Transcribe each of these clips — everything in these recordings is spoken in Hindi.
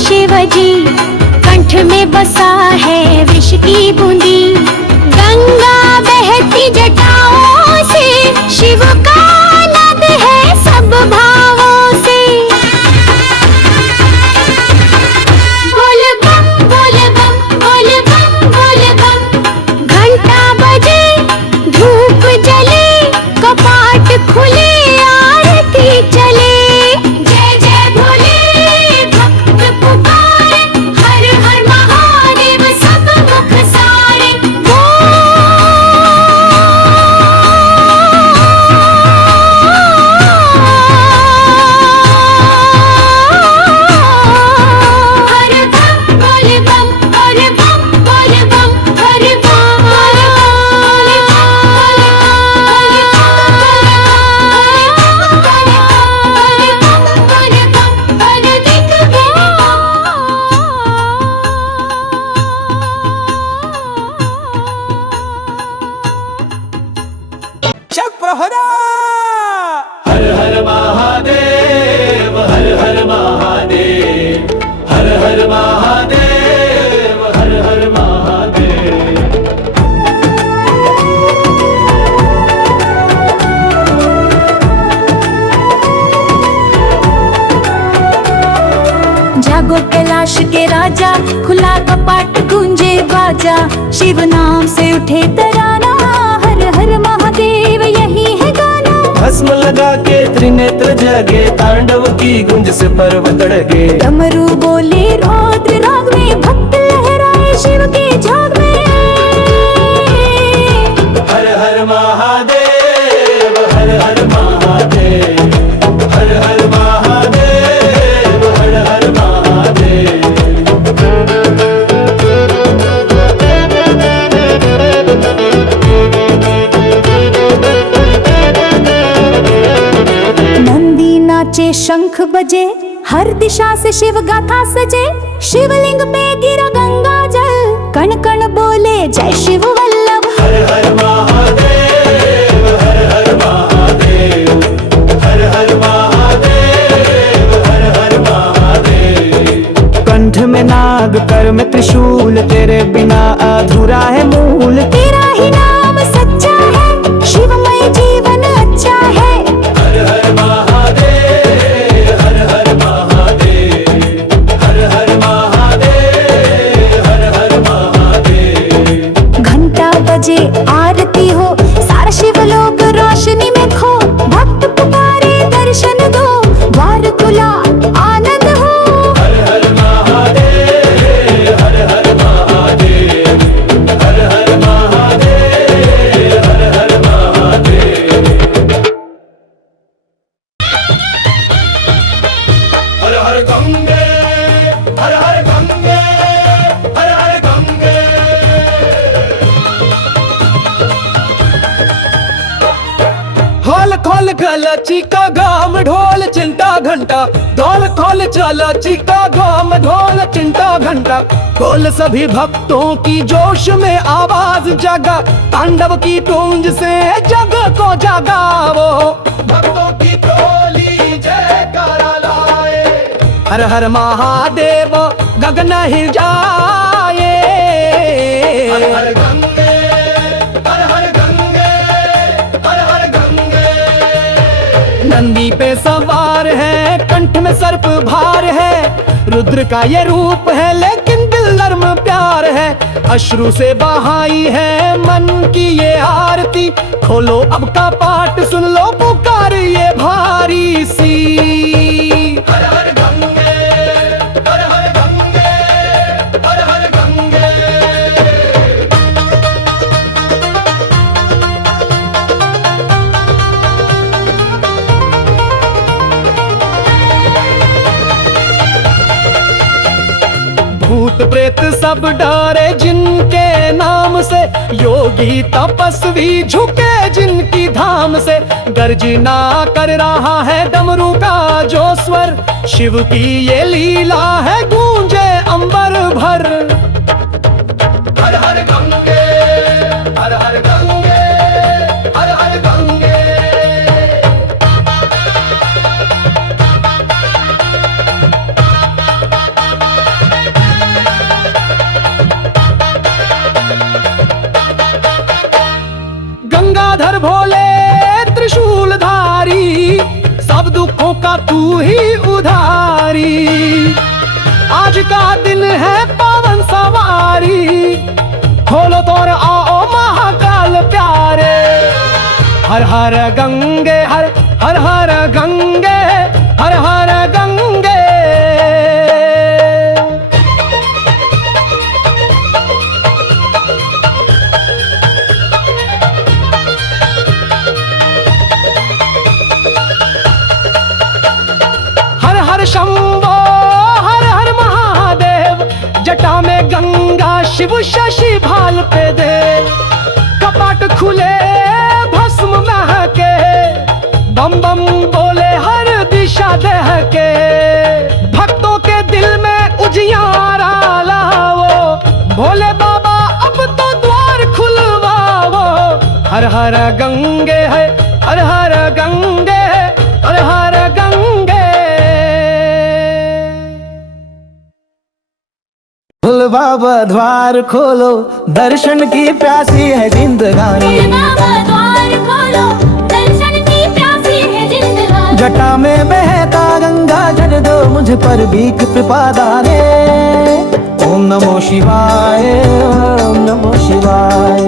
शिवजी, कंठ में बसा है विष की बूंदी। गंगा बहती जटाओं से, शिव का नद है सब भावों से। बोल बम बोल बम बोल बम बोल बम। घंटा बजे धूप जले, कपाट खुले आरती चले। जय जय भोले भक्त पुकारे, हर हर महादेव सब मुख सारे। हर बम बोल बम, हर बम बोल बम, हर बम बोल शक प्रहरा। हर हर महादेव, हर हर महादेव, हर हर महादेव, हर हर महादेव। जागो कैलाश के राजा, खुला कपाट गूंजे बाजा। शिव नाम से उठे तराना, हर हर महादेव यही है गाना। भस्म लगा के त्रिनेत्र जगे, तांडव की गुंज से पर्वत डगे। डमरू बोले रौद्र राग में, भक्त लहराए शिव के झाग में। हर हर महादेव, हर हर महादेव, हर हर महादेव, हर हर महादेव। नंदी नाचे शंख बजे, हर दिशा से शिव गाथा सजे। शिवलिंग पे गिरा गंगा जल, कण कण बोले जय शिव वल्लभ। हर हर महादेव, हर हर महादेव, हर हर महादेव, हर हर महादेव। कंठ में नाग, कर में त्रिशूल, तेरे बिना अधूरा है मूल। तेरा ही नाम सच्चा है, शिवमय जीवन अच्छा है। हर हर महादेव, हर हर महादेव, हर हर महादेव, हर हर महादेव। घंटा बजे आरती हो, सारा शिवलोक रोशनी में खो। भक्त पुकारे दर्शन दो, द्वार खुला आनंद हो। हर हर महादेव, हर हर महादेव, हर हर महादेव, हर हर महादेव। हर हर गंगे, हर हर गंगे, हर हर गंगे। खोल खोल गला चीका गाम, ढोल चिंता घंटा। ढोल खोल चला चीका गाम, ढोल चिंता घंटा। बोल सभी भक्तों की जोश में आवाज जागा। तांडव की टूंज से जग को जगावो। भक्तों की टोली जयकारा लाए। हर हर महादेव गगन हिल जाए। हर हर गंगे, हर हर गंगे, हर हर गंगे। नंदी पे सवार है, कंठ में सर्प भार है। रुद्र का ये रूप है, लेकिन दिल नर्म प्यार है। अश्रु से बहाई है मन की ये आरती। खोलो अब का पाठ, सुन लो पुकार ये भारी सी। हर हर गंगे, हर हर गंगे, हर हर गंगे। भूत प्रेत सब डरे जिनके नाम से। योगी तपस्वी झुके जिनकी धाम से। गर्जना कर रहा है डमरू का जो स्वर। शिव की ये लीला है गूंजे अंबर भर। हर हर गंगे, हर हर गंगे, हर हर गंगे। ही उधारी। आज का दिन है पावन सवारी, खोलो तोर आओ महाकाल प्यारे। हर हर गंगे, हर हर हर गंगे, हर हर गंगे। हर हर शंभो, हर हर महादेव। जटा में गंगा, शिव शशि भाल पे देव। कपाट खुले भस्म महके, बम बम बोले हर दिशा दहके। भक्तों के दिल में उजियारा लाओ, भोले बाबा अब तो द्वार खुलवाओ। हर हर गंगे है, हर हर गंगे, हर हर गंगे। भोले बाबा द्वार खोलो, दर्शन की प्यासी है जिंदगानी। बाबा द्वार खोलो, दर्शन की प्यासी है जिंदगानी। जटा में बहता गंगा जल दो, मुझ पर भी कृपा दाने। ओम नमो शिवाय, ओम नमो शिवाय।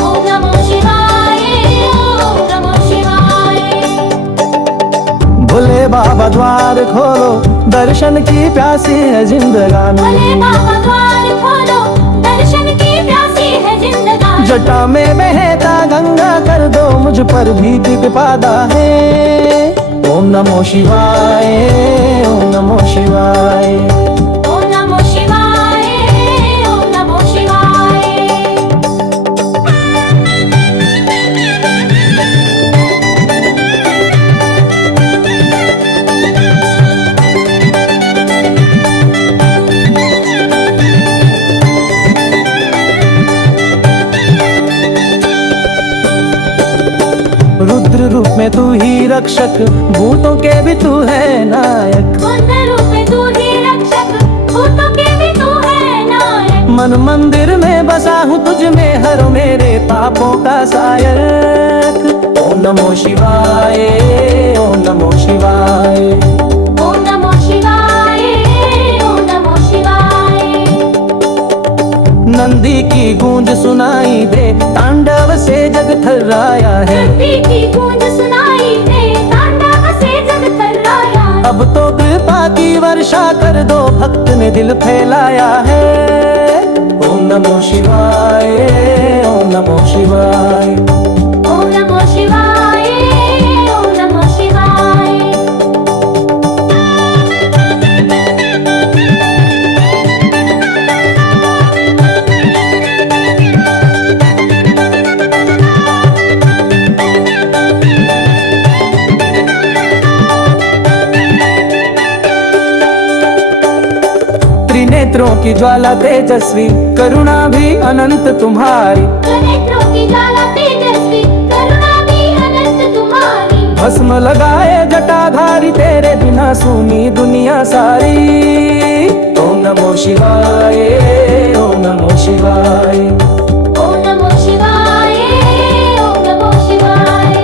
ओम नमो शिवाय, ओम नमो शिवाय। भोले बाबा द्वार खोलो, दर्शन की प्यासी है जिंदगानी। भोले बाबा द्वार खोलो, दर्शन की प्यासी है जिंदगानी। जटा में बहता गंगा कर दो, मुझ पर भी कृपा दाने। ओम नमो शिवाय, ओम नमो शिवाय। ओम नमो शिवाय, ओम नमो शिवाय। रुद्र रूप में तू ही रक्षक, भूतों के भी तू है नायक। बुद्ध रूप में तू ही रक्षक, भूतों के भी तू है नायक। मन मंदिर में बसा हूँ तुझ में, हरो मेरे पापों का सायक। ओम नमो शिवाय, ओम नमो शिवाय। ओम नमो शिवाय, ओम नमो शिवाय। नंदी की गूंज सुनाई दे, तांडव से जग थर्राया है। नंदी की गूंज सुनाई दे, तांडव से जग थर्राया। अब तो कृपा की वर्षा कर दो, भक्त ने दिल फैलाया है। ओम नमो शिवाय, ओम नमो शिवाय। ओम नमो शिवाय, ओम नमो शिवाय। त्रिनेत्रों की ज्वाला तेजस्वी, करुणा भी अनंत तुम्हारी। नेत्रों की ज्वाला तेजस्वी, करुणा भी अनंत तुम्हारी। भस्म लगाए जटाधारी, तेरे बिना सुनी दुनिया सारी। ओम नमो शिवाय, ओम नमो शिवाय। ओम नमो शिवाय, ओम नमो शिवाय।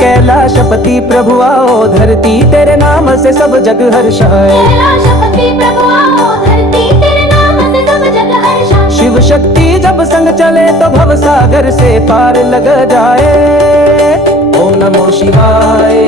कैलाशपति प्रभु आओ धरती, तेरे नाम से सब जग हर्षाए। कैलाशपति प्रभु आओ धरती, तेरे नाम से सब जग हर्षाए। शिव शक्ति जब संग चले, तो भव सागर से पार लग जाए। ओम नमो शिवाय,